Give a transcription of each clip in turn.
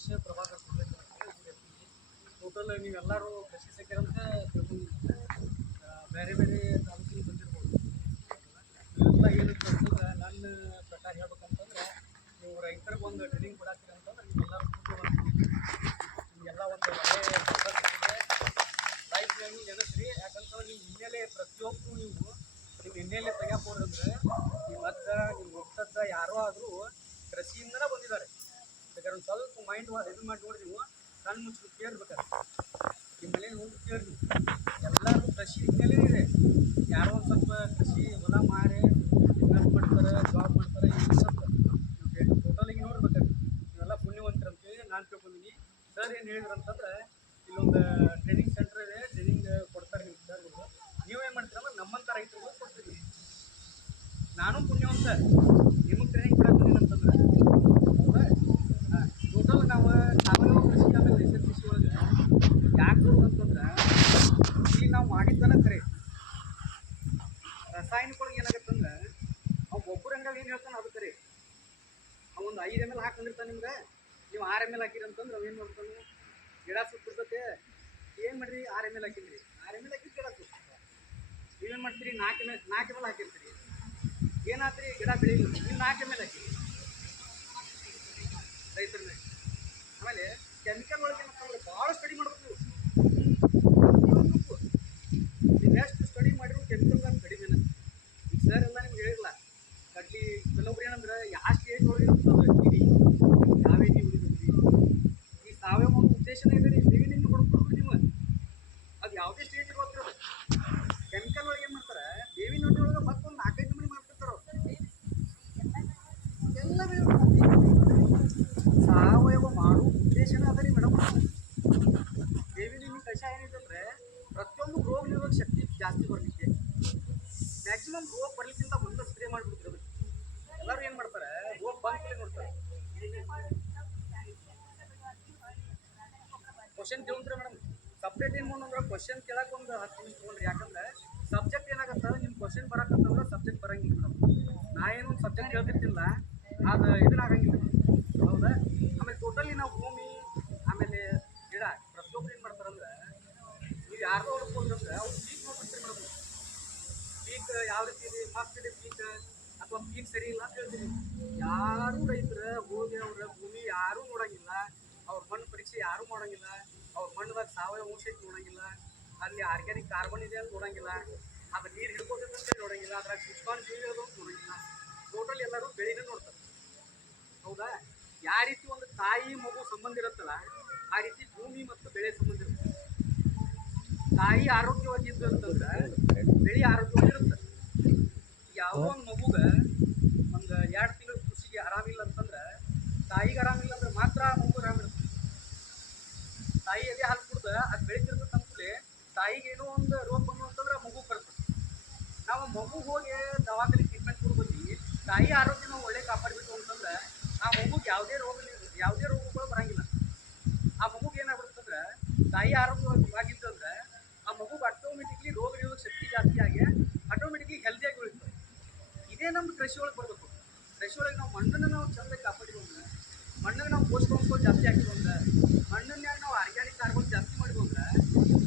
Satish Prabhakar total ನೀವೆಲ್ಲರೂ ಕೃಷಿ sector ತಿಳ್ಕೊಂಡಿದ್ದೀವಿ. ಬೇರೆ ಬೇರೆ ತಾಲೂಕಿಗೆ ಬಂದಿರ್ಬೋದು. ಇವೆಲ್ಲ ಏನಂತ ಅಂತಂದ್ರೆ ನನ್ನ ಪ್ರಕಾರ ಹೇಳ್ಬೇಕಂತಂದ್ರೆ ನೀವು ರೈತರಿಗೆ ಒಂದು ಟ್ರೈನಿಂಗ್ ಕೊಡಾಕ್ತೀರಿ ಅಂತಂದ್ರೆ ನೀವೆಲ್ಲರೂ ನಿಮಗೆಲ್ಲ ಒಂದು ಒಳ್ಳೆಯ ಲೈಫ್ ನೀವು ನೆನೆಸ್ರಿ. ಯಾಕಂತಂದ್ರೆ ನೀವು ಹಿನ್ನೆಲೆ ಪ್ರತಿಯೊಬ್ಬರು ನೀವು ಹಿನ್ನೆಲೆ ತೆಗಿಯೋದಂದ್ರೆ ನಿಮ್ಮ ಅಜ್ಜ ನಿಮ್ಮ ಮುತ್ತಜ್ಜ ಯಾರೋ ಆದರೂ ಕೃಷಿಯಿಂದನೇ ಬಂದಿದ್ದಾರೆ. ಬೇಕಾದ್ರೆ ಒಂದು ಸ್ವಲ್ಪ ಮೈಂಡ್ ಇದು ಮಾಡಿ ನೋಡಿ ನೀವು ಕಣ್ಣು ಮುಚ್ಚಿ ಕೇಳ್ಬೇಕಾರೆ ನಿಮ್ಮ ಮನೇಲಿ ಹೋಗಿ ಕೇಳಿ. ಎಲ್ಲರೂ ಕೃಷಿ ಹಿನ್ನೆಲೆ ಇದೆ. ಯಾರೋ ಒಂದು ಸ್ವಲ್ಪ ಕೃಷಿ ಹೊಲ ಮಾರಿ ಬಿಸ್ನೆಸ್ ಮಾಡ್ತಾರೆ, ಜಾಬ್ ಮಾಡ್ತಾರೆ. ಇದು ಸ್ವಲ್ಪ ನೀವು ಟೋಟಲಿಗೆ ನೋಡ್ಬೇಕಾದ್ರೆ ನೀವೆಲ್ಲ ಪುಣ್ಯವಂತರಂತೇಳಿ ನಾನು ತಿಳ್ಕೊಂಡಿನಿ. ಸರ್ ಏನು ಹೇಳಿದ್ರು ಅಂತಂದ್ರೆ ಇಲ್ಲೊಂದು ಟ್ರೈನಿಂಗ್ ಸೆಂಟರ್ ಇದೆ, ಟ್ರೈನಿಂಗ್ ಕೊಡ್ತಾರೆ ನಿಮ್ಮ ಸರ್ಗಳು. ನೀವೇನು ಮಾಡ್ತೀರಂದ್ರೆ ನಮ್ಮಂಥ ರೈತರಿಗೆ ಕೊಡ್ತೀವಿ. ನಾನು ಪುಣ್ಯವಂತ ನಿಮಗೆ ಟ್ರೈನಿಂಗ್ ಕೊಡತ್ತೀನಿ ಅಂತಂದ್ರೆ ಹೌದಾ. ಟೋಟಲ್ ನಾವು ಸಾವಯವ ಕೃಷಿ ಆಮೇಲೆ ನೈಸರ್ಗಿಕ ಕೃಷಿ ಒಳಗೆ ಯಾಕೆ ಅಂತಂದ್ರೆ ಈಗ ನಾವು ಮಾಡಿದ್ದನ ಕರೆ ರಾಸಾಯನಿಕಗಳಿಗೆ ಏನಾಗತ್ತಂದ್ರೆ ಅವು ಒಬ್ಬರು ಹಂಗಾಗಿ ಏನು ಹೇಳ್ತಾನೆ ಅದು ಕರೆ. ಅವೊಂದು 5 ml ಹಾಕೊಂಡಿರ್ತಾನೆ. ನಿಮ್ಗೆ ನೀವು 6 ml ಹಾಕಿರಿ ಅಂತಂದ್ರೆ ಅವೇನು ಮಾಡ್ತಾನೆ ಗಿಡ ಸುತ್ತಿರ್ತತೆ. ಏನು ಮಾಡಿರಿ 6 ml ಹಾಕಿದ್ರಿ, 6 ml ಹಾಕಿರಿ ಗಿಡ ಸುತ್ತ. ನೀವೇನು ಮಾಡ್ತೀರಿ 4 ml ಹಾಕಿರ್ತೀರಿ. ಏನಾದ್ರಿ ಗಿಡ ಬೆಳೆಯಿಲ್ಲ, ನೀವು 4 ml ಹಾಕಿರಿ ರೈತರ ಮೇಲೆ. ಆಮೇಲೆ ಕೆಮಿಕಲ್ ಒಳಗೆ ಏನಂತಂದ್ರೆ ಭಾಳ ಸ್ಟಡಿ ಮಾಡ್ಬೇಕು ನೀವು ಎಷ್ಟು ಸ್ಟಡಿ ಮಾಡಿದ್ರು ಕೆಮಿಕಲ್ದಾಗ ಕಡಿಮೆನ. ಈಗ ಸರ್ ಎಲ್ಲ ನಿಮ್ಗೆ ಹೇಳಿರಲ್ಲ ಕಡ್ಲಿ ಕೆಲವೊಬ್ರು ಏನಂದ್ರೆ ಯಾವ ಸ್ಟೇಜ್ ಒಳಗೆ ಇರ್ತದೆ ಗಿಡಿ ಯಾವ ಎಣ್ಣೆ ಹೊಡಿಬೇಕ್ರಿ. ಈ ಸಾವಯವ ಒಂದು ಉದ್ದೇಶನೇ ಇದೆ ರೀ. ಬೇವಿನ ಎಣ್ಣೆ ಹೊಡ್ಕೊಡ್ರಿ ನೀವು. ಅದು ಯಾವುದೇ ಸ್ಟೇಜ್ ಇರ್ಬೋದು. ಕೆಮಿಕಲ್ ಒಳಗೆ ಏನು ಮಾಡ್ತಾರೆ ಬೇವಿನ ಎಣ್ಣೆ ಒಳಗೆ ಮತ್ತೊಂದು 4-5 ಮಣಿ ಮಾಡ್ತಿರ್ತಾರೆ ಎಲ್ಲ. ಸಾವಯವ ಮಾಡೋ ಉದ್ದೇಶನೇ ಅದ ರೀ ಮೇಡಮ್. ಬೇವಿನ ಎಣ್ಣೆ ಕಷಾಯ ಏನಿದೆ ಪ್ರತಿಯೊಂದು ರೋಗ ನಿರೋಧಕ ಶಕ್ತಿ ಜಾಸ್ತಿ ಬರಲಿಕ್ಕೆ, ಮ್ಯಾಕ್ಸಿಮಮ್ ರೋಗ ಬರಲಿಕ್ಕಿಂತ ಮುಂದೆ ಸ್ಪ್ರೇ ಮಾಡಿಬಿಡ್ತಿರೋದು. ಎಲ್ಲರೂ ಏನು ಮಾಡ್ತಾರೆ ರೋಗ ಬಂದು ನೋಡ್ತಾರೆ. ಕ್ವಶನ್ ಕೇಳ್ತಾರೆ ಮೇಡಮ್. ಸಪ್ರೇಟ್ ಏನು ಅಂದ್ರೆ ಕ್ವಶನ್ ಕೇಳಕ್ಕೆ ಒಂದು 10 ನಿಮಿಷ ತೊಗೊಂಡ್ರಿ. ಯಾಕಂದ್ರೆ ಸಬ್ಜೆಕ್ಟ್ ಏನಾಗತ್ತೆ ನಿಮ್ಮ ಕ್ವಶನ್ ಬರಕತ್ತಂದ್ರೆ ಸಬ್ಜೆಕ್ಟ್ ಬರಂಗಿಲ್ಲ ಮೇಡಮ್. ನಾ ಏನೊಂದು ಸಬ್ಜೆಕ್ಟ್ ಕೇಳ್ತಿರ್ತಿಲ್ಲ ಅದು ಇದನ್ನಾಗಂಗಿಲ್ಲ ಹೌದಾ. ಆಮೇಲೆ ಟೋಟಲಿ ನಾವು ಭೂಮಿ ಆಮೇಲೆ ಗಿಡ ಪ್ರತಿಯೊಬ್ಬರು ಏನು ಮಾಡ್ತಾರಂದ್ರೆ ನೀವು ಯಾರ್ದೋ ಹೋಗ್ಕೊಂಡ್ರೆ ಅವ್ರು ಪೀಕ್ ನೋಡ್ತಿರ್ತೀರಿ ಮೇಡಮ್. ಪೀಕ್ ಯಾವ ರೀತಿ ಇದೆ ಮಸ್ತ್ ಇದೆ ಪೀಕ್ ಅಥವಾ ಪೀಕ್ ಸರಿ ಇಲ್ಲ ಅಂತ ಹೇಳ್ತೀರಿ. ಯಾರೂ ರೈತರ ಹೋಗಿ ಅವ್ರ ಭೂಮಿ ಯಾರೂ ನೋಡೋಂಗಿಲ್ಲ, ಅವ್ರ ಮಣ್ಣು ಪರೀಕ್ಷೆ ಯಾರೂ ಮಾಡೋಂಗಿಲ್ಲ, ಅವ್ರ ಮಣ್ಣದಾಗ ಸಾವಯವ ಅಂಶ ನೋಡೋಂಗಿಲ್ಲ, ಅಲ್ಲಿ ಆರ್ಗ್ಯಾನಿಕ್ ಕಾರ್ಬನ್ ಇದೆ ಅಂತ ನೋಡೋಂಗಿಲ್ಲ, ಅದು ನೀರು ಹಿಡ್ಕೋತಂತ ನೋಡೋಂಗಿಲ್ಲ, ಅದ್ರಾಗ ಸೂಕ್ಷ್ಮಾಣು ಜೀವಿ ಅದು ನೋಡೋಂಗಿಲ್ಲ. ಟೋಟಲ್ ಎಲ್ಲರೂ ಬೆಳೆನೇ ನೋಡ್ತಾರೆ ಹೌದಾ. ಯಾವ ರೀತಿ ಒಂದು ತಾಯಿ ಮಗು ಸಂಬಂಧ ಇರುತ್ತಲ್ಲ ಆ ರೀತಿ ಭೂಮಿ ಮತ್ತು ಬೆಳೆ ಸಂಬಂಧ ಇರುತ್ತೆ. ತಾಯಿ ಆರೋಗ್ಯವಾಗಿದ್ದು ಅಂತಂದ್ರೆ ಬೆಳೆ ಆರೋಗ್ಯವಾಗಿರುತ್ತೆ. ಯಾವುದೋ ಒಂದು ಮಗುಗೆ ಒಂದು 2 ತಿಂಗಳು ಖುಷಿಗೆ ಆರಾಮಿಲ್ಲ ಅಂತಂದ್ರೆ ತಾಯಿಗೆ ಆರಾಮಿಲ್ಲ ಅಂದ್ರೆ ಮಾತ್ರ ಮಗು ಆರಾಮಿರುತ್ತೆ. ತಾಯಿ ಎದೆ ಹಾಲು ಕುಡ್ದು ಅದು ಬೆಳೀತಿರ್ತದೆ ಅಂತಲೇ ತಾಯಿಗೆ ಏನೋ ಒಂದು ರೋಗ ಬಂದು ಅಂತಂದ್ರೆ ಮಗು ಬರ್ತದೆ. ನಾವು ಮಗು ಹೋಗಿ ದವಾಖಾನೆ ಟ್ರೀಟ್ಮೆಂಟ್ ಕೊಡ್ಬೋದು. ತಾಯಿ ಆರೋಗ್ಯ ನಾವು ಒಳ್ಳೆ ಕಾಪಾಡಬೇಕು ಅಂತಂದ್ರೆ ಆ ಮಗುಗೆ ಯಾವುದೇ ರೋಗಗಳು ಬರಂಗಿಲ್ಲ. ಆ ಮಗುಗೆ ಏನಾಗ್ಬಿಡುತ್ತಂದ್ರೆ ತಾಯಿ ಆರೋಗ್ಯವಾಗಿತ್ತು ಅಂದ್ರೆ ಆ ಮಗುಗೆ ಆಟೋಮೆಟಿಕ್ಲಿ ರೋಗ ನಿರೋಧಕ ಶಕ್ತಿ ಜಾಸ್ತಿ ಆಗಿ ಆಟೋಮೆಟಿಕ್ಲಿ ಹೆಲ್ದಿಯಾಗಿ ಉಳಿತದೆ. ಇದೇ ನಮ್ದು ಕೃಷಿ ಒಳಗೆ ಬರಬೇಕು. ಕೃಷಿ ಒಳಗೆ ನಾವು ಮಣ್ಣನ್ನು ನಾವು ಚೆಂದಾಗಿ ಕಾಪಾಡಿಕೊಂಡ್ರೆ, ಮಣ್ಣಿಗೆ ನಾವು ಪೋಷಕಾಂಶಗಳು ಜಾಸ್ತಿ ಹಾಕಿಕೊಂಡ್ರೆ, ಮಣ್ಣನ್ಯಾಗ ನಾವು ಆರ್ಗ್ಯಾನಿಕ್ ಕಾರ್ಬನ್ ಜಾಸ್ತಿ ಮಾಡಿಕೊಂಡ್ರೆ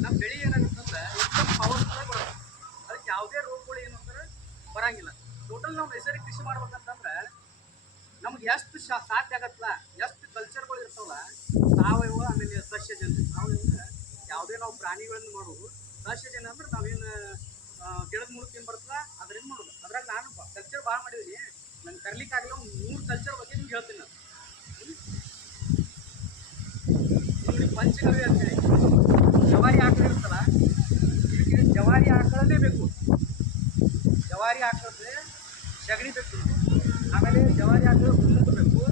ನಮ್ಮ ಬೆಳೆ ಏನಾಗುತ್ತಂದ್ರೆ एकदम ಪವರ್ಫುಲ್ಲಾಗಿ ಬರುತ್ತೆ. ಅದಕ್ಕೆ ಯಾವುದೇ ರೋಗಗಳು ಏನು ಅಂದ್ರೆ ಬರಂಗಿಲ್ಲ. ಟೋಟಲ್ ನಾವು ನೈಸರ್ಗಿಕ ಕೃಷಿ ಮಾಡ್ಬೇಕಂತಂದ್ರೆ ನಮ್ಗೆ ಎಷ್ಟು ಸಾಧ್ಯ ಆಗತ್ತಲ್ಲ, ಎಷ್ಟು ಕಲ್ಚರ್ಗಳು ಇರ್ತಾವಲ್ಲ ಸಾವಯವ ಆಮೇಲೆ ಸಸ್ಯಜನ್ಯ. ಸಾವಯವ ಯಾವುದೇ ನಾವು ಪ್ರಾಣಿಗಳನ್ನು ಮಾಡೋದು, ಸಸ್ಯಜನ್ಯ ಅಂದ್ರೆ ನಾವೇನು ಗಿಡದ ಮೂಲಕ ಏನು ಬರ್ತಲ್ಲ ಅದರಿಂದ ಮಾಡೋದು. ಅದ್ರಾಗ ನಾನು ಕಲ್ಚರ್ ಭಾಳ ಮಾಡಿದ್ದೀನಿ. ನಂಗೆ ಕರ್ಲಿಕ್ಕಾಗಲ್ಲ. ಒಂದು 3 ಕಲ್ಚರ್ ಬಗ್ಗೆ ನಿಮ್ಗೆ ಹೇಳ್ತೀನಿ ನಾನು. ನೋಡಿ ಪಂಚಗವ್ಯ ಅಂತೇಳಿ ಜವಾರಿ ಆಕಳು ಇರುತ್ತಲ್ಲ, ಇದಕ್ಕೆ ಜವಾರಿ ಆಕಳಲ್ಲೇ ಬೇಕು. ಜವಾರಿ ಆಕಳದ್ರೆ ಸಗಣಿ ಬೇಕು, ಆಮೇಲೆ ಜವಾರಿ ಆಕಳ ಹುಲ್ಲು ಬೇಕು,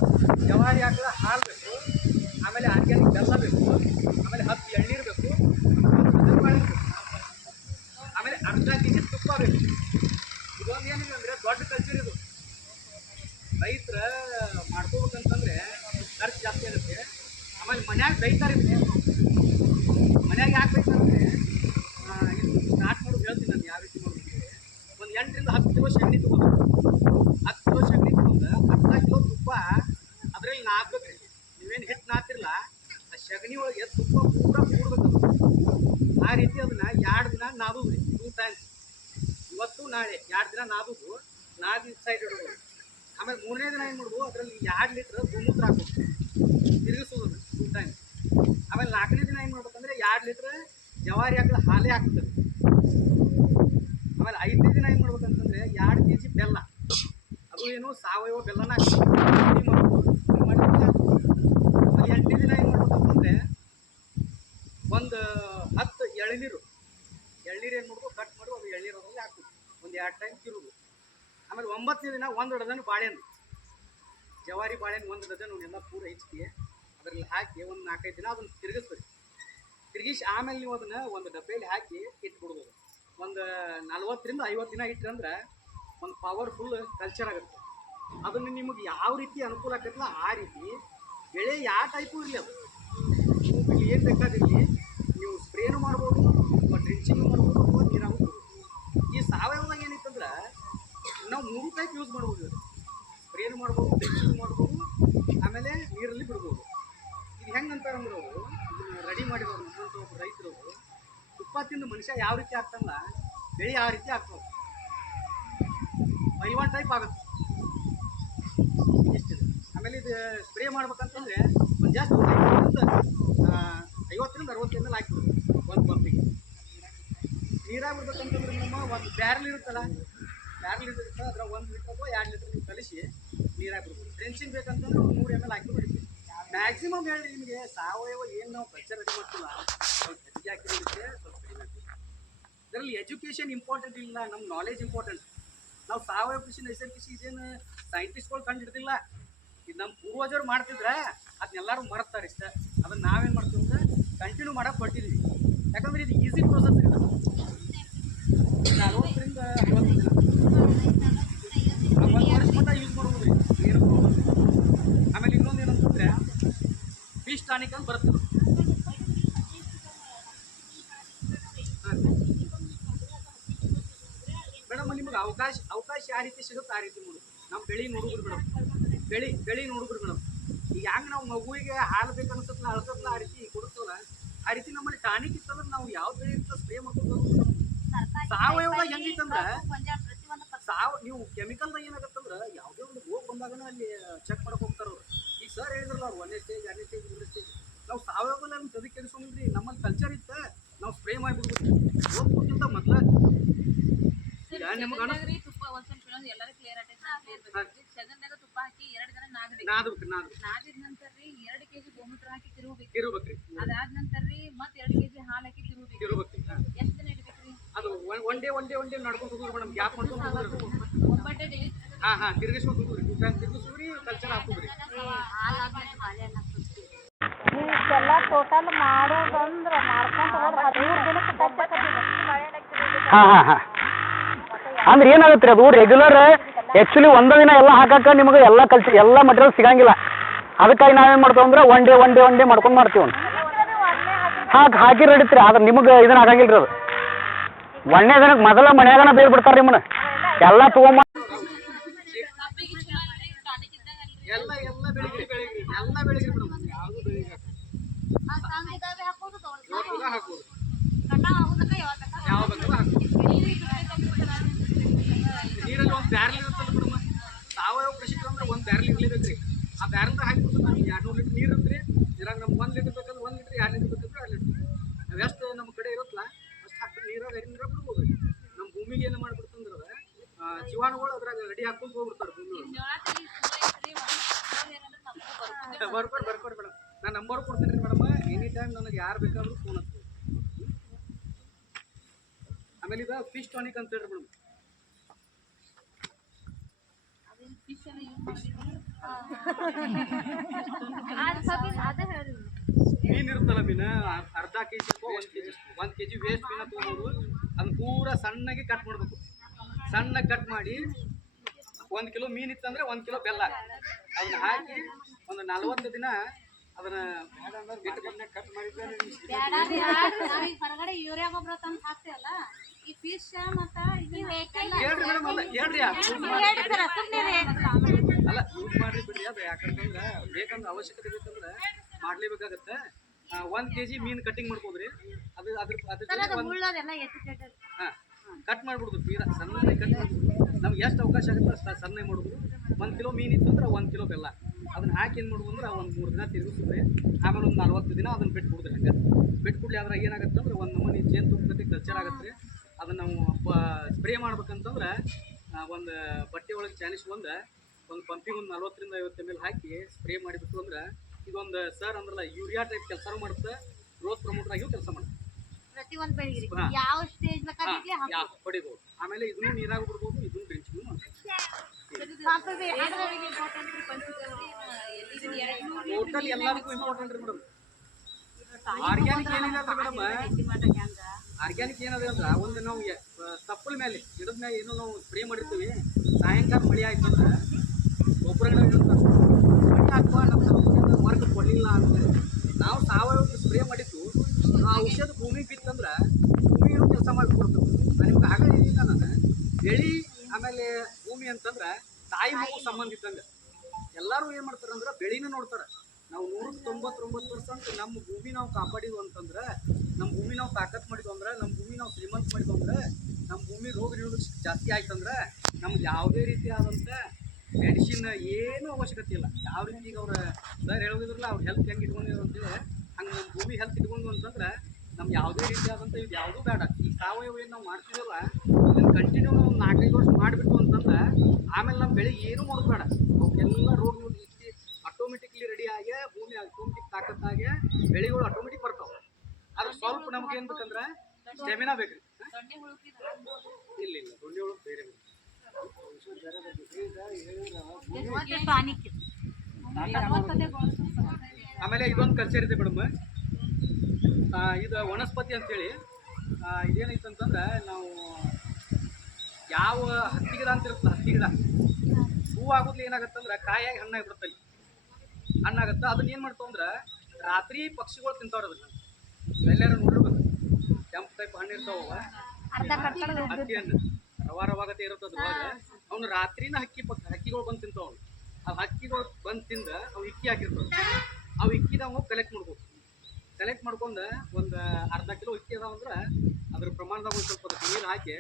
ಜವಾರಿ ಆಕಳ ಹಾಲು ಬೇಕು, ಆಮೇಲೆ ಆರ್ಗ್ಯಾನಿಕ್ ಬೆಲ್ಲ ಬೇಕು, ಆಮೇಲೆ 10 ಎಳ್ನೀರು ಬೇಕು, ಆಮೇಲೆ ಅರ್ಧ ಕೆಜಿ ತುಪ್ಪ ಬೇಕು. ಇದೊಂದು ಏನಿದೆ ಅಂದರೆ ದೊಡ್ಡ ಕಲ್ಚರ್ ಇದು. ರೈತರ ಮಾಡ್ಕೋಬೇಕಂತಂದರೆ ಖರ್ಚು ಜಾಸ್ತಿ ಆಗುತ್ತೆ. ಆಮೇಲೆ ಮನ್ಯಾಗ ಬೈತಾರೆ. ಮನ್ಯಾಗ ಯಾಕೆ ಬೈತಾರಂದರೆ ಇದು ಸ್ಟಾರ್ಟ್ ಮಾಡೋದು ಹೇಳ್ತೀನಿ ನಾನು ಯಾವ ರೀತಿ ಮಾಡೋದು. ಒಂದು 8 ರಿಂದ 10 ಕಿಲೋ ಸಗಣಿ ತೊಗೊಂಡು 10 ಕಿಲೋ ಸಗಣಿ ತೊಗೊಂಡು ಅರ್ಧ ಕಿಲೋ ತುಪ್ಪ ಅದರಲ್ಲಿ ನಾದಬೇಕು. ನೀವೇನು ಹಿಟ್ಟು ನಾದ್ತಿರಲ್ಲ ಹಾಕಿರ್ತಿಲ್ಲ ಆ ಸಗಣಿ ಒಳಗೆ ತುಪ್ಪ ಪೂರ ಕೂಡ್ಬೇಕು. ಆ ರೀತಿ ಅದನ್ನ 2 ದಿನ ನಾದುದ್ರಿ 2 ಟೈಮ್ಸ್. ಇವತ್ತು ನಾಳೆ 2 ದಿನ ನಾದುದು, ನಾದಿ ಸೈಡ್ ಇಡೋದು. ಆಮೇಲೆ 3ನೇ ದಿನ ಏನು ಮಾಡೋದು, ಅದರಲ್ಲಿ 2 ಲೀಟ್ರ್ ಗೋಮೂತ್ರ ಹಾಕೋದು, ತಿರುಗಿಸೋದು 2 ಟೈಮ್ಸ್. ಆಮೇಲೆ 4ನೇ ದಿನ ಏನು ಮಾಡ್ಬೇಕಂದ್ರೆ 2 ಲೀಟ್ರ್ ಜವಾರಿ ಆಕಳ ಹಾಲೇ ಹಾಕ್ತದೆ. ಆಮೇಲೆ 5ನೇ ದಿನ ಏನು ಮಾಡ್ಬೇಕಂತಂದ್ರೆ 2 kg ಬೆಲ್ಲ, ಅದು ಏನು ಸಾವಯವ ಬೆಲ್ಲನ ಹಾಕ್ಬೇಕು. 8ನೇ ದಿನ ಏನು ಮಾಡ್ಬೇಕಂತಂದ್ರೆ ಒಂದು 10 ಎಳ್ನೀರು ಏನು ಮಾಡ್ಬೇಕು, ಕಟ್ ಮಾಡಿ ಅದು ಎಳ್ನೀರು ಅದರಲ್ಲಿ ಹಾಕ್ಬೇಕು, ಒಂದು 2 ಟೈಮ್ ತಿರುಗು. ಆಮೇಲೆ 9ನೇ ದಿನ 1 ಡಜನ್ ಬಾಳೆಹಣ್ಣು, ಜವಾರಿ ಬಾಳೆಹಣ್ಣು 1 ಡಜನ್ ಅವನ್ನೆಲ್ಲ ಪೂರ ಹೆಚ್ಚಿ ಅದರಲ್ಲಿ ಹಾಕಿ ಒಂದು 4-5 ದಿನ ಅದನ್ನು ತಿರುಗಿಸ್ಬೇಕು. ತಿರುಗಿಸಿ ಆಮೇಲೆ ನೀವು ಅದನ್ನು ಒಂದು ಡಬ್ಬೆಯಲ್ಲಿ ಹಾಕಿ ಇಟ್ಬಿಡ್ಬೋದು. ಒಂದು 40ರಿಂದ 50 ದಿನ ಇಟ್ಟಂದ್ರೆ ಒಂದು ಪವರ್ಫುಲ್ ಕಲ್ಚರ್ ಆಗುತ್ತೆ. ಅದನ್ನು ನಿಮಗೆ ಯಾವ ರೀತಿ ಅನುಕೂಲ ಆಗ್ತೈತಲ್ಲ ಆ ರೀತಿ ಬೆಳೆ ಯಾವ ಟೈಪು ಇರಲಿ, ಅದು ನಿಮಗೆ ಏನು ಬೇಕಾದಿರಲಿ ನೀವು ಸ್ಪ್ರೇನು ಮಾಡ್ಬೋದು, ಅಥವಾ ಡ್ರಿಂಚಿಂಗ್ ಮಾಡ್ಬೋದು, ಅಥವಾ ನೀರಾಗೂ ಕೊಡ್ಬೋದು. ಈ ಸಾವಯವದಾಗ ಏನೈತಂದ್ರೆ ನಾವು 3 ಟೈಪ್ ಯೂಸ್ ಮಾಡ್ಬೋದು. ಸ್ಪ್ರೇನು ಮಾಡ್ಬೋದು, ಡ್ರಿಂಚಿಂಗ್ ಮಾಡ್ಬೋದು, ಆಮೇಲೆ ನೀರಲ್ಲಿ ಬಿಡ್ಬೋದು. ಇದು ಹೆಂಗೆ ಅಂತಾರಂದ್ರೆ ಅವರು ಇದನ್ನು ರೆಡಿ ಮಾಡಿರೋರು ನಮ್ಮಂಥ ಒಬ್ಬರು ರೈತರು, ತುಪ್ಪ ತಿಂದು ಮನುಷ್ಯ ಯಾವ ರೀತಿ ಆಗ್ತಾನಲ್ಲ ಬೆಳೆ ಆ ರೀತಿ ಆಗ್ತದೆ. ಪೈಲ್ವಾನ್ ಟೈಪ್ ಆಗುತ್ತೆ ಎಷ್ಟಿದೆ. ಆಮೇಲೆ ಇದು ಸ್ಪ್ರೇ ಮಾಡ್ಬೇಕಂತಂದರೆ ಒಂದು ಜಾಸ್ತಿ 50ರಿಂದ 60 ml ಹಾಕ್ಬಿಡ್ಬೇಕು ಒಂದು ಪಂಪಿಗೆ. ನೀರಾಗಿ ಬಿಡ್ಬೇಕಂತಂದ್ರೆ ನಮ್ಮ ಒಂದು ಬ್ಯಾರಲ್ ಇರುತ್ತಲ್ಲ, ಬ್ಯಾರಲ್ ಇರುತ್ತೆ, ಅದರ 1 ಲೀಟ್ರ್ ಅಥವಾ 2 ಲೀಟ್ರ್ ನೀವು ಕಲಿಸಿ ನೀರಾಗಿ ಬಿಡ್ಬೋದು. ಡ್ರೆಂಚಿಂಗ್ ಬೇಕಂತಂದ್ರೆ ಒಂದು 3 ml ಹಾಕಿ ಬಿಡ್ತೀವಿ. ಮ್ಯಾಕ್ಸಿಮಮ್ ಹೇಳಿ ನಿಮಗೆ ಸಾವಯವ ಏನು ನಾವು ಕಲ್ಚರ್ ರೆಡಿ ಮಾಡ್ತಿಲ್ಲ, ಸ್ವಲ್ಪ ಹೆಚ್ಚಿಗೆ ಹಾಕಿರುತ್ತೆ, ಸ್ವಲ್ಪ ಕಡಿಮೆ ಆಗ್ತದೆ. ಇದರಲ್ಲಿ ಎಜುಕೇಷನ್ ಇಂಪಾರ್ಟೆಂಟ್ ಇಲ್ಲ, ನಮ್ಮ ನಾಲೆಜ್ ಇಂಪಾರ್ಟೆಂಟ್. ನಾವು ಸಾವಯವ ಕೃಷಿ, ನೈಸರ್ಗಿಕ ಕೃಷಿ ಇದೇನು ಸೈಂಟಿಸ್ಟ್ಗಳು ಕಂಡು ಹಿಡ್ದಿಲ್ಲ, ಇದು ನಮ್ಮ ಪೂರ್ವಜರು ಮಾಡ್ತಿದ್ರೆ ಅದನ್ನೆಲ್ಲರೂ ಮರ್ತಾರೆ ಇಷ್ಟ. ಅದನ್ನು ನಾವೇನು ಮಾಡ್ತೀವಿ ಅಂದರೆ ಕಂಟಿನ್ಯೂ ಮಾಡೋಕೆ ಹೊಟ್ಟಿದ್ವಿ. ಯಾಕಂದ್ರೆ ಇದು ಈಸಿ ಪ್ರೊಸೆಸ್ ಇದೆ. 40ರಿಂದ 50 ದಿನ 1 ವರ್ಷ ಮಟ್ಟ ಯೂಸ್ ಮಾಡ್ಬೋದು ರೀ, ಏನು ಪ್ರಾಬ್ಲಮ್. ಆಮೇಲೆ ಇನ್ನೊಂದು ಏನಂತಂದರೆ ಫಿಶ್ ಟಾನಿಕ್ ಅಂತ ಬರ್ತದೆ. ಮೇಡಮ್ ನಿಮಗೆ ಅವಕಾಶ ಯಾವ ರೀತಿ ಸಿಗುತ್ತೆ ಆ ರೀತಿ ನೋಡು. ನಮ್ಮ ಬೆಳೆ ನೋಡಿದ್ರು ಮೇಡಮ್, ಬೆಳೆ ನೋಡಿದ್ರು ಮೇಡಮ್. ಈಗ ಹೆಂಗೆ ನಾವು ಮಗುವಿಗೆ ಹಾಲು ಬೇಕನ್ಸುತ್ತಲ್ಲ ಅಳ್ಸತ್ತಲ್ಲ ಆ ರೀತಿ ಕೊಡುತ್ತಲ್ಲ, ಆ ರೀತಿ ನಮ್ಮಲ್ಲಿ ಟಾನಿಕ್ ಇತ್ತಂದ್ರೆ ನಾವು ಯಾವ ಬೆಳೆ ಇರ್ತದೆ ಸ್ಪ್ರೇ ಮಾಡ್ಕೊಂಡು. ಸಾವಯವದಾಗ ಹೆಂಗಿತ್ತಂದ್ರೆ ನೀವು ಕೆಮಿಕಲ್ದಾಗ ಏನಾಗತ್ತಂದ್ರೆ ಯಾವುದೇ ಒಂದು ರೋಗ ಬಂದಾಗ ಅಲ್ಲಿ ಚೆಕ್ ಮಾಡಕ್ಕೆ ಹೋಗ್ತಾರೆ ಅವರು. ಈಗ ಸರ್ ಹೇಳಿದ್ರಲ್ಲ ಅವ್ರು 1ನೇ ಸ್ಟೇಜ್ 2ನೇ ಸ್ಟೇಜ್ 3ನೇ ಸ್ಟೇಜ್. ನಾವು ಸಾವಯವದಲ್ಲಿ ಅದನ್ನು ತಲೆ ಕೆಡಿಸ್ಕೊಂಡ್ರಿ, ನಮ್ಮಲ್ಲಿ ಕಲ್ಚರ್ ಇತ್ತು, ನಾವು ಸ್ಪ್ರೇ ಮಾಡಿಬಿಡ್ಬೋದು ಹೋಗ್ಬಿಟ್ಟಿಂತ ಮೊದಲ. ಈಗ ನಿಮ್ಗೆ ತುಪ್ಪ ಒಂದು ಸ್ವಲ್ಪ ಎಲ್ಲರೂ ಕ್ಲಿಯರ್ ಸೆಗನ್ದಾಗ ತುಪ್ಪ ಹಾಕಿ 2 ದಿನ ನಾದಿದ ನಂತರ ರೀ 2 kg ಗೋಮೂತ್ರ ಹಾಕಿ ತಿರುಗಬೇಕ್ರಿ. ಅದಾದ ನಂತರ ರೀ ಮತ್ತೆ 2 kg ಹಾಲು ಹಾಕಿ ತಿರುಗಬೇಕ್ರಿ. ಎಷ್ಟು ದಿನ ಇಡ್ಬೇಕ್ರಿ? ಅದು ಒನ್ ಡೇ ನಡ್ಕೊಂಡು ಹೋಗೋದು ಮೇಡಮ್, ಗ್ಯಾಪ್ ಮಾಡ್ಕೊಂಡು ಹೋಗೋದು. ಹಾಂ ತಿರುಗಿಸ್ಕೊಂಡು ಹೋಗೋದ್ರಿ, ತಿರುಗಿಸ್ರಿ, ಕಲ್ಚರ್ ಹಾಕೋದ್ರಿ. ಇಷ್ಟೆಲ್ಲ ಟೋಟಲ್ ಮಾಡೋದಂದ್ರೆ ಮಾಡ್ಕೊಂಡು ಹಾಂ ಅಂದ್ರೆ ಏನಾಗುತ್ತೆ ರೀ, ಅದು ರೆಗ್ಯುಲರ್ ಆ್ಯಕ್ಚುಲಿ ಒಂದೇ ದಿನ ಎಲ್ಲ ಹಾಕಕ್ಕೆ ನಿಮಗೆ ಎಲ್ಲ ಮಟೀರಿಯಲ್ ಸಿಗಂಗಿಲ್ಲ. ಅದಕ್ಕಾಗಿ ನಾವೇನು ಮಾಡ್ತೀವಿ ಅಂದ್ರೆ ಒನ್ ಡೇ ಮಾಡ್ಕೊಂಡು ಮಾಡ್ತೀವಿ. ಹಾಕಿ ರೆಡಿತ್ರಿ, ಆದ್ರೆ ನಿಮಗೆ ಇದನ್ನ ಆಗಂಗಿಲ್ಲ ರೀ. ಅದು 1ನೇ ದಿನಕ್ಕೆ ಮೊದಲ ಮನ್ಯಾಗನ ಬೇರೆ ಬಿಡ್ತಾರೆ ನಿಮ್ಮನ್ನ ಎಲ್ಲ ತೊಗೊಂಬ. ಎಲ್ಲ ಬೆಳಿಗ್ಗೆ ಯಾವುದು ಬೆಳಿಗ್ಗೆ ಹಾಕೋದು ನೀರಲ್ಲಿ ಒಂದು ಬ್ಯಾರಲ್ ಇರುತ್ತಲ್ಲ ಮೇಡಮ್, ಸಾವಯವ ಕೃಷಿ ಅಂದ್ರೆ ಒಂದು ಬ್ಯಾರಲ್ ಇರಲೇಬೇಕ್ರಿ. ಆ ಬ್ಯಾರಲ್ದಾಗ ಹಾಕಿಬಿಟ್ಟು ನಮ್ಗೆ 200 ಲೀಟ್ರ್ ನೀರು ಇರುತ್ತೆ. ಇದ್ರಾಗ ನಮ್ಗೆ 1 ಲೀಟ್ರ್ ಬೇಕಂದ್ರೆ 1 ಲೀಟ್ರ್, 2 ಲೀಟ್ರ್ ಬೇಕಂದ್ರೆ 2 ಲೀಟ್ರ್. ನಾವು ಎಷ್ಟು ನಮ್ಮ ಕಡೆ ಇರುತ್ತಲ್ಲ ಅಷ್ಟು ಹಾಕಿ ನೀರಾಗ ಬಿಡ್ಬೋದು. ನಮ್ಮ ಭೂಮಿಗೆ ಏನು ಮಾಡ್ಬಿಡ್ತಂದ್ರೆ ಜೀವಾಣುಗಳು ಅದ್ರಾಗ ರೆಡಿ ಹಾಕೊಂಡು ಹೋಗ್ಬಿಡ್ತಾರೆ ಭೂಮಿ. ಬರ್ಕೊಡಿ ಮೇಡಮ್, ನಾನು ನಂಬರ್ ಕೊಡ್ತೀನಿ ರೀ ಮೇಡಮ್. ಎನಿ ಟೈಮ್ ನನಗೆ ಯಾರು ಬೇಕಾದ್ರೂ ಫೋನ್ ಹಚ್ಬೋದು. ಆಮೇಲೆ ಇದು ಫಿಶ್ ಟಾನಿಕ್ ಅಂತ ಹೇಳ್ರಿ ಮೇಡಮ್. ಮೀನು ಇರುತ್ತಲ್ಲ, ಮೀನು ಅರ್ಧ kg 1 kg ವೇಸ್ಟ್ ಮೀನ ತೊಗೊಂಡು ಅದನ್ನ ಪೂರ ಸಣ್ಣಗೆ ಕಟ್ ಮಾಡಬೇಕು. ಸಣ್ಣಗೆ ಕಟ್ ಮಾಡಿ 1 ಕಿಲೋ ಮೀನು ಇತ್ತಂದ್ರೆ 1 ಕಿಲೋ ಬೆಲ್ಲ ಅದನ್ನ ಹಾಕಿ ಒಂದು 40 ದಿನ ಅದನ್ನ ಕಟ್ ಮಾಡಿದ್ರೆ ಹೊರಗಡೆ ಯೂರಿಯಾ ಗೊಬ್ಬರ ತಂದು ಹಾಕ್ತಿವಲ್ಲ, ಈ ಫಿಶ್ ಮತ್ತ ಹೇಳ್ರಿ ಮೇಡಮ್, ಅಲ್ಲ ಹೇಳ್ರಿ ಅಲ್ಲ ಯೂಸ್ ಮಾಡ್ರಿ ಬಿಡ್ರಿ. ಅದು ಯಾಕಂತಂದ್ರೆ ಬೇಕಂದ್ರೆ ಅವಶ್ಯಕತೆ ಬೇಕಂದ್ರೆ ಮಾಡ್ಲೇಬೇಕಾಗತ್ತೆ. 1 kg ಮೀನು ಕಟ್ಟಿಂಗ್ ಮಾಡ್ಬೋದ್ರಿ. ಅದು ಅದ್ರ ಸರ್ ಅದು ಜೊತೆ ಮುಳ್ಳೋದೆಲ್ಲ ಎತ್ತಿಟ್ಟು ಕಟ್ ಮಾಡ್ಬಿಡುದು ತೀರಾ ಸಣ್ಣಗೆ ಕಟ್ ಮಾಡ್ಬಿಡುದು. ನಮ್ಗೆ ಎಷ್ಟು ಅವಕಾಶ ಆಗುತ್ತೆ ಅಷ್ಟು ಸಣ್ಣಗೆ ಮಾಡೋದು. 1 ಕಿಲೋ ಮೀನು ಇತ್ತು ಅಂದ್ರೆ 1 ಕಿಲೋ ಬೆಲ್ಲ ಅದನ್ನ ಹಾಕಿ ಏನು ಮಾಡೋದು ಅಂದ್ರೆ ಒಂದು 3 ದಿನ ತಿರುಗಿಸಿದ್ರೆ ಆಮೇಲೆ ಒಂದು 40 ದಿನ ಅದನ್ನ ಬಿಟ್ಟು ಬಿಡುದ್ರಿ. ಹಂಗೆ ಬಿಟ್ಟು ಬಿಡ್ಲಿ ಅದ್ರಾಗ ಏನಾಗುತ್ತೆ ಅಂದ್ರೆ ಒಂದು ನಮೂನಿ ಜೇನುತುಪ್ಪ ಜೊತೆ ಕಲ್ಚರ್ ಆಗುತ್ತೆ ರೀ. ಅದನ್ನ ನಾವು ಸ್ಪ್ರೇ ಮಾಡ್ಬೇಕಂತಂದ್ರೆ ಒಂದು ಬಟ್ಟೆ ಒಳಗೆ ಚಾನಿಸ್ಕೊಂಡು ಒಂದು ಪಂಪಿಗೆ ಒಂದು 40 ರಿಂದ 50 ml ಹಾಕಿ ಸ್ಪ್ರೇ ಮಾಡಿಬಿಟ್ಟು ಅಂದ್ರೆ ಇದೊಂದು ಸರ್ ಅಂದ್ರಲ್ಲ ಯೂರಿಯಾ ಟೈಪ್ ಕೆಲಸ ಮಾಡುತ್ತೆ. ಗ್ರೋತ್ ಪ್ರಮೋಟರ್ ಆಗಿಯೂ ಕೆಲಸ ಮಾಡುತ್ತೆ. ಪ್ರತಿಯೊಂದು ಬೆಳೆಗಿರಿ ಯಾವ ಸ್ಟೇಜ್ ಬೇಕಾಗಿರ್ಲಿ ಹೊಡಿಬೋದು. ಆಮೇಲೆ ಇದನ್ನು ನೀರಾಗ ಬಿಡ್ಬೋದು, ಇದನ್ನು ಡ್ರಿಂಚಿಂಗ್ ಟೋಟಲ್ ಎಲ್ಲದಕ್ಕೂ ಇಂಪಾರ್ಟೆಂಟ್ ರೀ ಮೇಡಮ್. ಆರ್ಗ್ಯಾನಿಕ್ ಏನಿಲ್ಲ ಮೇಡಮ್, ಆರ್ಗ್ಯಾನಿಕ್ ಏನದ ಅಂದ್ರೆ ಒಂದು ನಾವು ತಪ್ಪಲ ಮೇಲೆ ಗಿಡದ ಮೇಲೆ ಏನೋ ನಾವು ಸ್ಪ್ರೇ ಮಾಡಿರ್ತೀವಿ. ಸಾಯಂಕಾಲ ಮಳೆ ಆಯ್ತು ಅಂದ್ರೆ ಗೊಬ್ಬರಗಳ ಮಳೆ ಹಾಕುವ ನಮ್ಮ ವರ್ಕ್ ಕೊಡಲಿಲ್ಲ ಅಂದರೆ ನಾವು ಸಾವಯವ ಸ್ಪ್ರೇ ಮಾಡಿದ್ದು ಆ ಔಷಧ ಭೂಮಿಗೆ ಬಿತ್ತಂದ್ರೆ ಭೂಮಿಯೂ ಕೆಲಸ ಮಾಡಿಕೊಡ್ತದೆ. ನಿಮ್ಗೆ ಆಗ ಏನಿಲ್ಲ ನಾನು ಬೆಳೆ ಆಮೇಲೆ ಭೂಮಿ ಅಂತಂದ್ರೆ ತಾಯಿ ಮಗು ಸಂಬಂಧ ಇದ್ದಂಗೆ. ಎಲ್ಲರೂ ಏನು ಮಾಡ್ತಾರೆ ಅಂದ್ರೆ ಬೆಳೆನ ನೋಡ್ತಾರೆ. ನಾವು 199% ನಮ್ಮ ಭೂಮಿ ನಾವು ಕಾಪಾಡಿದ್ವು ಅಂತಂದ್ರೆ, ನಮ್ಮ ಭೂಮಿ ನಾವು ತಾಕತ್ ಮಾಡಿದ್ವು ಅಂದ್ರೆ, ನಮ್ಮ ಭೂಮಿ ನಾವು ಶ್ರೀಮಂತ ಮಾಡಿದ್ವು ಅಂದ್ರೆ, ನಮ್ಮ ಭೂಮಿ ರೋಗ ನಿರೋಧಕ ಜಾಸ್ತಿ ಆಯ್ತಂದ್ರೆ ನಮ್ಗೆ ಯಾವುದೇ ರೀತಿಯಾದಂಥ ಮೆಡಿಸಿನ್ ಏನೂ ಅವಶ್ಯಕತೆ ಇಲ್ಲ. ಯಾವ ರೀತಿ ಈಗ ಅವ್ರ ಸರ್ ಹೇಳೋದಿದ್ರಲ್ಲ ಅವ್ರ ಹೆಲ್ತ್ ಹೆಂಗೆ ಇಟ್ಕೊಂಡಿದ್ರು ಅಂತೇಳಿ ಹಂಗೆ ನಮ್ಮ ಭೂಮಿ ಹೆಲ್ತ್ ಇಟ್ಕೊಂಡು ಅಂತಂದ್ರೆ ನಮ್ಗೆ ಯಾವುದೇ ರೀತಿಯಾದಂಥ ಇದು ಯಾವುದೂ ಬೇಡ. ಈ ಸಾವಯವ ಏನು ನಾವು ಮಾಡ್ತಿದ್ದೀವಲ್ಲ ಇದನ್ನು ಕಂಟಿನ್ಯೂ ನಾವು 4-5 ವರ್ಷ ಮಾಡಿಬಿಟ್ಟು ಅಂತಂದ್ರೆ ಆಮೇಲೆ ನಮ್ಮ ಬೆಳೆ ಏನೂ ಮಾಡೋದು ಬೇಡ. ಅವಕ್ಕೆಲ್ಲ ರೋಗ ನಿರೋಧಕ ಆಟೋಮೆಟಿಕ್ಲಿ ರೆಡಿ ಆಗಿ ಭೂಮಿ ಆಟೋಮೆಟಿಕ್ ತಾಕತ್ತಾಗಿ ಬೆಳೆಗಳು ಆಟೋಮೆಟಿಕ್ ಬರ್ತಾವೆ. ಆದ್ರೆ ಸ್ವಲ್ಪ ನಮ್ಗೆ ಏನು ಬೇಕಂದ್ರೆ ಸ್ಟೆಮಿನಾ ಬೇಕು ರೀ. ಇಲ್ಲ ಇಲ್ಲ ದೊಣ್ಣೆ ಒಳಗೆ ಬೇರೆ ಆಮೇಲೆ ಇದೊಂದು ಕಲ್ಚರ್ ಇದೆ ಮೇಡಮ್. ಇದು ವನಸ್ಪತಿ ಅಂತೇಳಿ ಇದೇನೈತೆ ಅಂತಂದ್ರೆ ನಾವು ಯಾವ ಹತ್ತಿ ಗಿಡ ಅಂತ ಇರುತ್ತಲ್ಲ, ಹತ್ತಿ ಗಿಡ ಹೂವಾಗೋದ್ಲಿ ಏನಾಗತ್ತಂದ್ರೆ ಕಾಯಾಗಿ ಹಣ್ಣಾಗಿ ಬಿಡುತ್ತಲ್ಲಿ ಹಣ್ಣಾಗತ್ತೆ. ಅದನ್ನ ಏನು ಮಾಡ್ತಾವ ಅಂದ್ರೆ ರಾತ್ರಿ ಪಕ್ಷಿಗಳು ತಿಂತಾವ್ರ. ಅದನ್ನ ಎಲ್ಲರೂ ನೋಡಿರ್ಬೇಕು. ಕೆಂಪು ಟೈಪ್ ಹಣ್ಣು ಇರ್ತಾವ ಹತ್ತಿ ಹಣ್ಣು ರವಾಗತ್ತೆ ಇರುತ್ತೆ. ಅದ್ರೊಳಗೆ ಅವ್ನು ರಾತ್ರಿನ ಹಕ್ಕಿಗಳು ಬಂದು ತಿಂತಾವ. ಆ ಹಕ್ಕಿಗಳು ಬಂದು ತಿಂದ ಅವು ಇಕ್ಕಿ ಹಾಕಿರ್ತಾವೆ. ಅವು ಇಕ್ಕಿ ನಾವು ಕಲೆಕ್ಟ್ ಮಾಡ್ಬೇಕು. ಕಲೆಕ್ಟ್ ಮಾಡ್ಕೊಂಡು ಒಂದು ಅರ್ಧ ಕಿಲೋ ಇಕ್ಕಿ ಅದಾವ ಅಂದ್ರೆ ಅದ್ರ ಪ್ರಮಾಣದಾಗ ಒಂದು ಸ್ವಲ್ಪ ಅದಕ್ಕೆ ನೀರು ಹಾಕಿ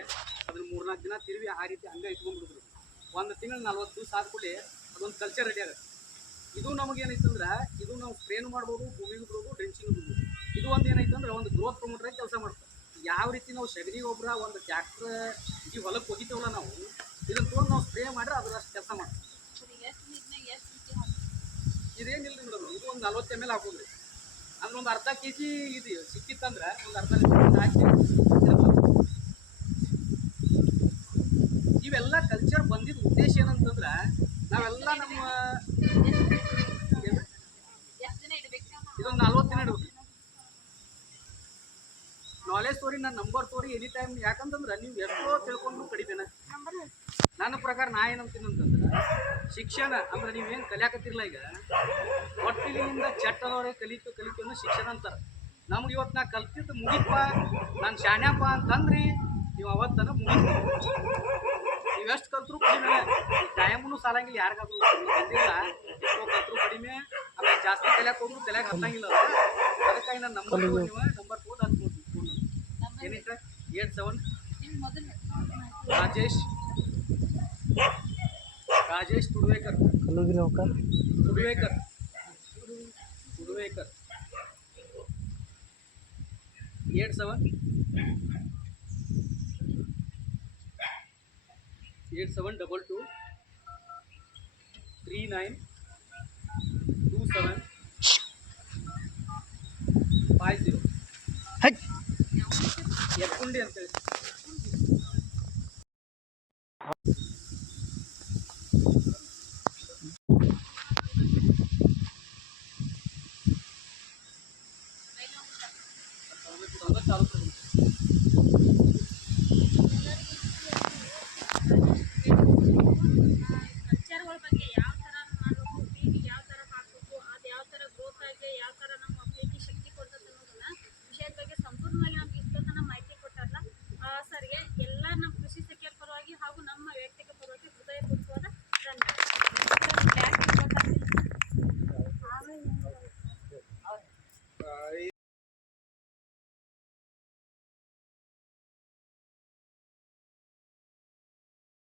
ಅದನ್ನ 3-4 ದಿನ ತಿರುವಿ ಆ ರೀತಿ ಹಂಗೆ ಇಟ್ಕೊಂಡ್ಬಿಡಿದ್ರು. 1 ತಿಂಗಳು 40 ದಿವಸ ಆದ್ಕೂಡಲೇ ಅದೊಂದು ಕಲ್ಚರ್ ರೆಡಿ ಆಗುತ್ತೆ. ಇದು ನಮಗೇನೈತೆ ಅಂದ್ರೆ ಇದು ನಾವು ಸ್ಪ್ರೇನು ಮಾಡ್ಬೋದು, ಭೂಮಿಗೂ ಬಿಡ್ಬೋದು, ಡ್ರಿಂಚಿಂಗ್ ಬಿಡ್ಬೋದು. ಇದು ಒಂದು ಏನೈತೆ ಅಂದ್ರೆ ಒಂದು ಗ್ರೋತ್ ಪ್ರಮೋಟರ್ ಆಗಿ ಕೆಲಸ ಮಾಡ್ತಾರೆ. ಯಾವ ರೀತಿ ನಾವು ಸಗಣಿ ಗೊಬ್ಬರ ಒಂದು ಟ್ಯಾಕ್ಟ್ರ್ ಈ ಹೊಲಕ್ಕೆ ಹೋಗಿತೀವಲ್ಲ ನಾವು ಇದನ್ನು ತೊಗೊಂಡು ನಾವು ಸ್ಪ್ರೇ ಮಾಡಿದ್ರೆ ಅದ್ರ ಅಷ್ಟು ಕೆಲಸ ಮಾಡ್ತೀವಿ. ಇದೇನಿಲ್ಲ ರೀ ಮೇಡಮ್, ಇದು ಒಂದು 40 ml ಹಾಕೋದ್ರಿ. ಅಂದ್ರೆ ಒಂದು ಅರ್ಧ kg ಇದು ಸಿಕ್ಕಿತ್ತಂದ್ರೆ ಒಂದು ಅರ್ಧ ಲೀಟರ್ ಹಾಕಿ ಇವೆಲ್ಲ ಕಲ್ಚರ್ ಬಂದಿದ್ದ ಉದ್ದೇಶ ಏನಂತಂದ್ರೆ ನಾವೆಲ್ಲ ನಮ್ಮ ಇದೊಂದು 40 ದಿನ ಇಡ್ಬೇಕು. ನಾಲೆಜ್ ತೋರಿ ನನ್ನ ನಂಬರ್ ತೋರಿ ಎನಿ ಟೈಮ್. ಯಾಕಂತಂದ್ರೆ ನೀವು ಎಷ್ಟೋ ತಿಳ್ಕೊಂಡು ಕಡಿತೇನೆ. ನನ್ನ ಪ್ರಕಾರ ನಾ ಏನಂತೀನಿ ಅಂತಂದ್ರೆ ಶಿಕ್ಷಣ ಅಂದ್ರೆ ನೀವೇನು ಕಲಿಯಾಕತ್ತಿರಲ್ಲ ಈಗ ಹೊಟ್ಟಿಲಿಂದ ಚಟ್ಟದವರೆಗೆ ಕಲಿತು ಅನ್ನೋ ಶಿಕ್ಷಣ ಅಂತಾರೆ. ನಮ್ಗೆ ಇವತ್ತು ನಾ ಕಲ್ತಿದ್ದು ಮುಗಿಪ್ಪ ನಾನು ಶಾಣ್ಯಪ್ಪ ಅಂತಂದ್ರಿ ನೀವು ಅವತ್ತನ ಮುಗಿತು. ನೀವೆಷ್ಟು ಕಲ್ತರೂ ಕಡಿಮೆ, ಟೈಮೂ ಸಾಲಂಗಿಲ್ಲ. ಯಾರಿಗಾದ್ರು ಬಂದಿಲ್ಲ ಎಷ್ಟೋ ಕಲ್ತರೂ ಕಡಿಮೆ. ಆಮೇಲೆ ಜಾಸ್ತಿ ಕಲಿಯಕ್ಕೆ ಹೋದ್ರು ತಲೆಯಾಗ ಹತ್ತಂಗಿಲ್ಲ. ಅದಕ್ಕಾಗಿ ನಾನು ನಂಬರ್ ತಗೊಂಡು ನೀವು ನಂಬರ್ ತಗೊಂಡು ಹಚ್ಬೋದು. ಏನಿತ್ತು 87 ರಾಜೇಶ್ ತುಡುವೇಕರ್ 87 8722 39 27 50 ಎತ್ಕೊಂಡಿ ಅಂತೇಳಿ. ಚಾಲು